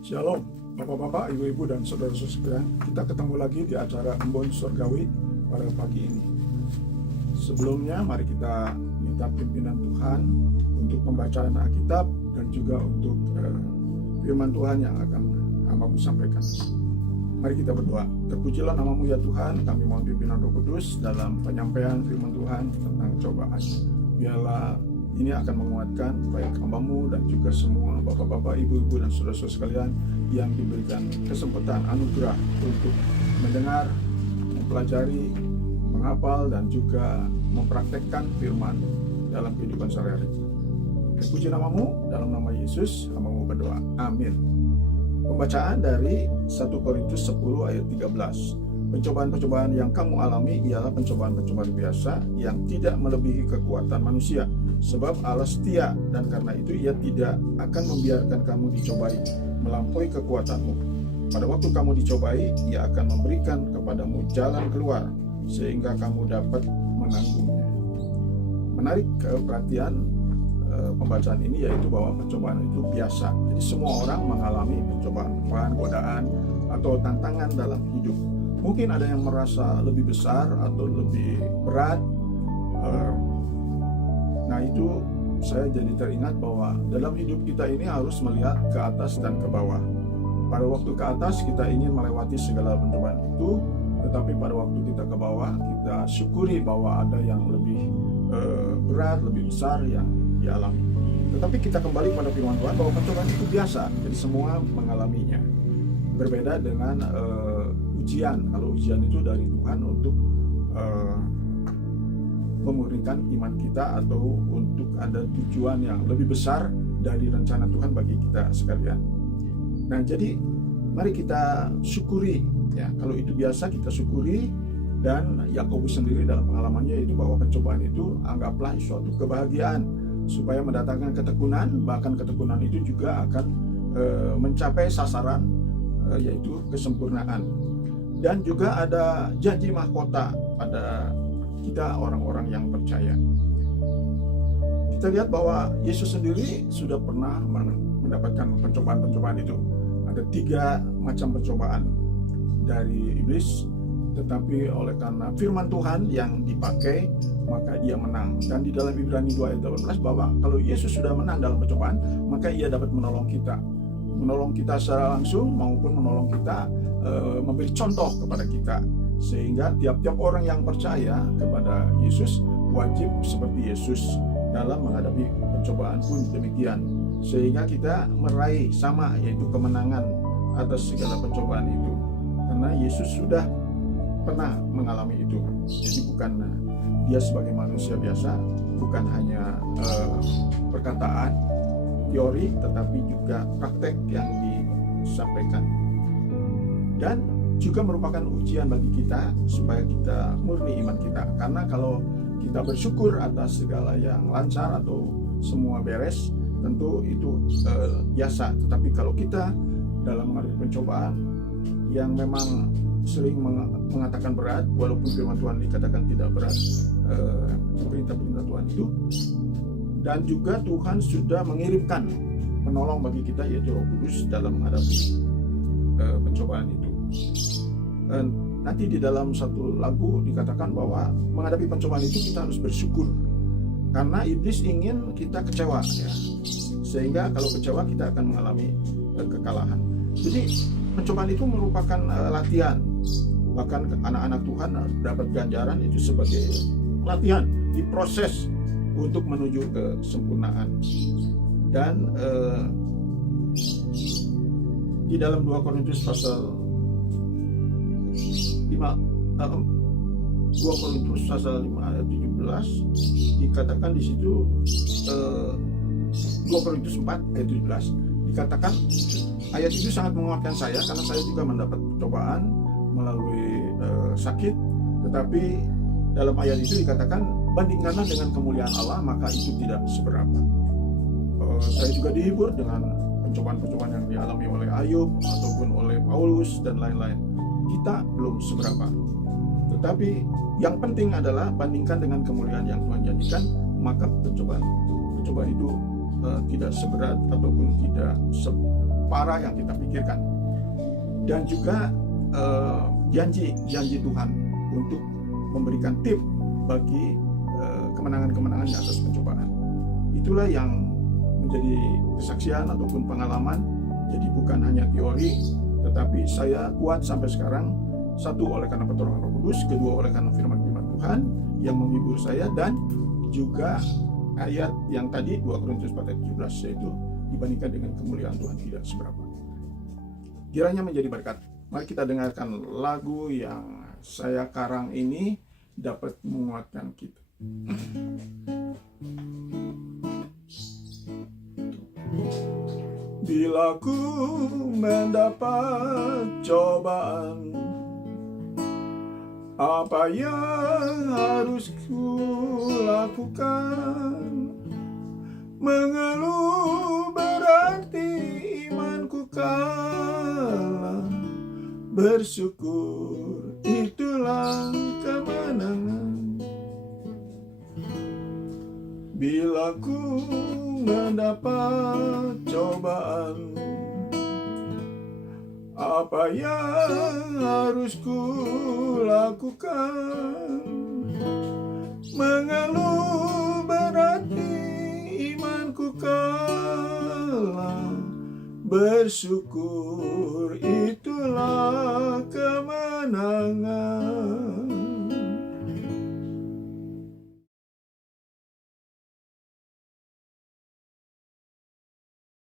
Shalom, Bapak-bapak, Ibu-ibu, dan saudara-saudara sekalian. Kita ketemu lagi di acara Embon Surgawi pada pagi ini. Sebelumnya, mari kita minta pimpinan Tuhan untuk pembacaan Alkitab dan juga untuk firman Tuhan yang akan hamba-Mu sampaikan. Mari kita berdoa. Terpujilah nama-Mu ya Tuhan, kami mohon pimpinan Roh Kudus dalam penyampaian firman Tuhan tentang cobaan. Biarlah ini akan menguatkan baik hamba-Mu dan juga semua bapak-bapak, ibu-ibu, dan saudara-saudara sekalian yang diberikan kesempatan anugerah untuk mendengar, mempelajari, menghafal, dan juga mempraktekkan firman dalam kehidupan sehari-hari. Terpuji nama-Mu, dalam nama Yesus hamba-Mu berdoa. Amin. Pembacaan dari 1 Korintus 10 ayat 13. Pencobaan-pencobaan yang kamu alami ialah pencobaan-pencobaan biasa yang tidak melebihi kekuatan manusia. Sebab Allah setia, dan karena itu Ia tidak akan membiarkan kamu dicobai melampaui kekuatanmu. Pada waktu kamu dicobai, Ia akan memberikan kepadamu jalan keluar sehingga kamu dapat menanggungnya. Menarik perhatian pembacaan ini yaitu bahwa pencobaan itu biasa. Jadi semua orang mengalami pencobaan-pencobaan, godaan, atau tantangan dalam hidup. Mungkin ada yang merasa lebih besar atau lebih berat. Nah itu saya jadi teringat bahwa dalam hidup kita ini harus melihat ke atas dan ke bawah. Pada waktu ke atas kita ingin melewati segala pencobaan itu, tetapi pada waktu kita ke bawah kita syukuri bahwa ada yang lebih berat, lebih besar yang dialami. Tetapi kita kembali pada firman Tuhan bahwa pencobaan itu biasa, jadi semua mengalaminya. Berbeda dengan ujian. Kalau ujian itu dari Tuhan untuk memurnikan iman kita atau untuk ada tujuan yang lebih besar dari rencana Tuhan bagi kita sekalian. Nah, jadi mari kita syukuri ya. Kalau itu biasa kita syukuri, dan Yakobus sendiri dalam pengalamannya itu bahwa pencobaan itu anggaplah suatu kebahagiaan supaya mendatangkan ketekunan, bahkan ketekunan itu juga akan mencapai sasaran yaitu kesempurnaan. Dan juga ada janji mahkota pada kita orang-orang yang percaya. Kita lihat bahwa Yesus sendiri sudah pernah mendapatkan pencobaan-pencobaan itu. Ada 3 macam pencobaan dari iblis, tetapi oleh karena firman Tuhan yang dipakai, maka ia menang. Dan di dalam Ibrani 2 ayat 18 bahwa kalau Yesus sudah menang dalam pencobaan, maka ia dapat menolong kita. Menolong kita secara langsung maupun menolong kita memberi contoh kepada kita. Sehingga tiap-tiap orang yang percaya kepada Yesus wajib seperti Yesus dalam menghadapi pencobaan pun demikian. Sehingga kita meraih sama, yaitu kemenangan atas segala pencobaan itu. Karena Yesus sudah pernah mengalami itu. Jadi bukan dia sebagai manusia biasa, bukan hanya perkataan, teori, tetapi juga praktek yang disampaikan. Dan juga merupakan ujian bagi kita supaya kita murni iman kita. Karena kalau kita bersyukur atas segala yang lancar atau semua beres, tentu itu biasa. Tetapi kalau kita dalam menghadapi pencobaan yang memang sering mengatakan berat, walaupun firman Tuhan dikatakan tidak berat, perintah-perintah Tuhan itu, dan juga Tuhan sudah mengirimkan penolong bagi kita yaitu Roh Kudus dalam menghadapi pencobaan itu. Nanti di dalam satu lagu dikatakan bahwa menghadapi pencobaan itu kita harus bersyukur, karena iblis ingin kita kecewa ya. Sehingga kalau kecewa kita akan mengalami kekalahan. Jadi pencobaan itu merupakan latihan. Bahkan anak-anak Tuhan dapat ganjaran itu sebagai latihan, diproses untuk menuju kesempurnaan. Dan di dalam 2 Korintus pasal 2 Korintus pasal 5 ayat 17 dikatakan di situ, 2 Korintus 4 ayat 17 dikatakan, ayat itu sangat menguatkan saya karena saya juga mendapat cobaan melalui sakit, tetapi dalam ayat itu dikatakan bandingkanlah dengan kemuliaan Allah maka itu tidak seberapa. Saya juga dihibur dengan pencobaan-pencobaan yang dialami oleh Ayub ataupun oleh Paulus dan lain-lain. Kita belum seberapa, tetapi yang penting adalah bandingkan dengan kemuliaan yang Tuhan janjikan, maka pencobaan itu tidak seberat ataupun tidak separah yang kita pikirkan. Dan juga janji Tuhan untuk memberikan tip bagi kemenangan-kemenangan di atas pencobaan. Itulah yang menjadi kesaksian ataupun pengalaman. Jadi bukan hanya teori, tetapi saya kuat sampai sekarang. Satu, oleh karena pertolongan Roh Kudus. Kedua, oleh karena firman-firman Tuhan yang menghibur saya. Dan juga ayat yang tadi 2 Korintus 4 ayat 17, yaitu dibandingkan dengan kemuliaan Tuhan tidak seberapa. Kiranya menjadi berkat. Mari kita dengarkan lagu yang saya karang ini dapat menguatkan kita. Bila ku mendapat cobaan, apa yang harus ku lakukan? Mengeluh berarti imanku kalah, bersyukur itulah kemenangan. Bila ku mendapat cobaan, apa yang harus ku lakukan? Mengeluh berarti kalah, bersyukur itu